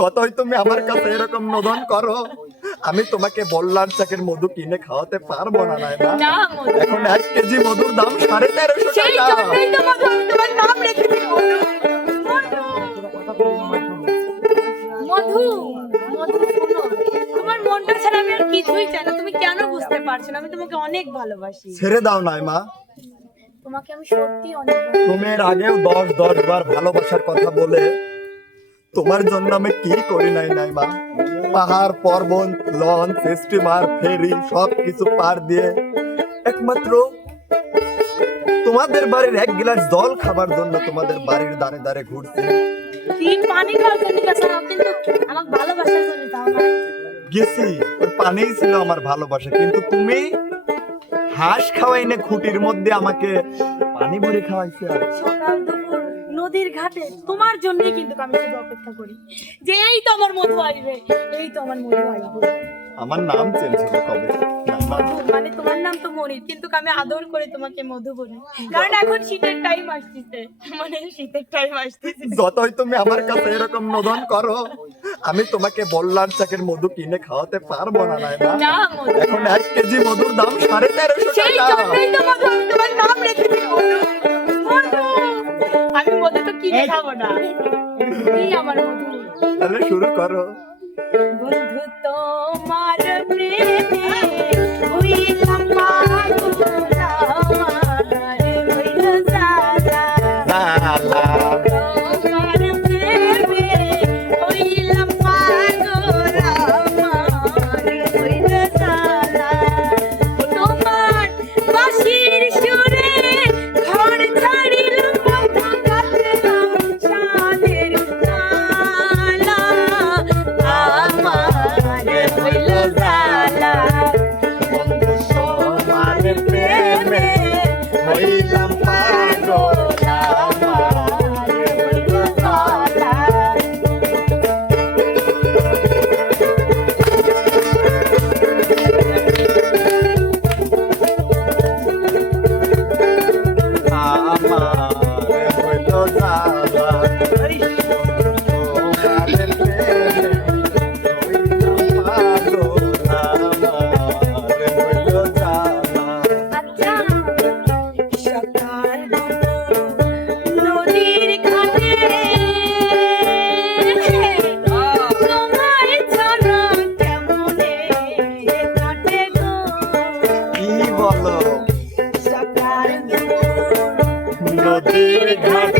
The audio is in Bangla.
যতই তুমি আমার কাছে এরকম নদন করো। আমি তোমাকে বললার চাকের মধু কিনে খাওয়াতে পারব না না এখন এক কেজি মধুর দাম সাড়ে তেরোশো মধু আমি তোমার নাম রেখেছি মধু। মধু মধু শোনো তোমার মনটা ছাড়া আমি আর কিছুই চাই না। তুমি কেন বুঝতে পারছ না? আমি তোমাকে অনেক ভালোবাসি। ছেড়ে দাও নাইমা তোমাকে আমি সত্যি অনেক তুমি এর আগেও দশ দশ বার ভালোবাসার কথা বলে তোমার জন্য আমি কি করি নাই নাই মা পাহাড় পর্বত লঞ্চ স্টিমার ফেরি সব কিছু পার দিয়ে একমাত্র তোমাদের বাড়ির এক গিলাস জল খাবার জন্য তোমাদের বাড়ির দাঁড়ে দাঁড়ে ঘুরছি। কি পানি খাওয়ার জন্য গেছো? না, কিন্তু আমাকে ভালোবাসার জন্য তাও না। গেছি ওই পানিই ছিল আমার ভালোবাসা। কিন্তু তুমি হাঁস খাওয়াইনে খুঁটির মধ্যে আমাকে পানি ভরে খাওয়াইছে আর সকাল দুপুর নদীর ঘাটে। তোমার জন্যই কিন্তু আমি শুধু অপেক্ষা করি। যে এই তো আমার মধু আসবে এই তো আমার মধু আসবে। আমার নাম চেঞ্জ হলো কবে? মানে তোমার নাম তো মনির কিন্তু আমি আদর করে তোমাকে মধু বলি। কারণ এখন শীতের টাইম আসতেছে। মানে শীতের টাইম আসতেছে। যতই তুমি আমার কাছে এরকম নদন করো আমি তোমাকে বললাম চাকের মধু কিনে খাওয়াতে পারব না না এখন এক কেজি মধুর দাম সাড়ে তেরোশো টাকা। সেই জন্যই তো মধু আমি তোমার নাম রেখেছি কিনে খাব না? কি আমার বন্ধু? তাহলে শুরু করো। বন্ধু তোমার প্রেমে হইলাম পাগল আমার হইল সারা প্রেমে নদীর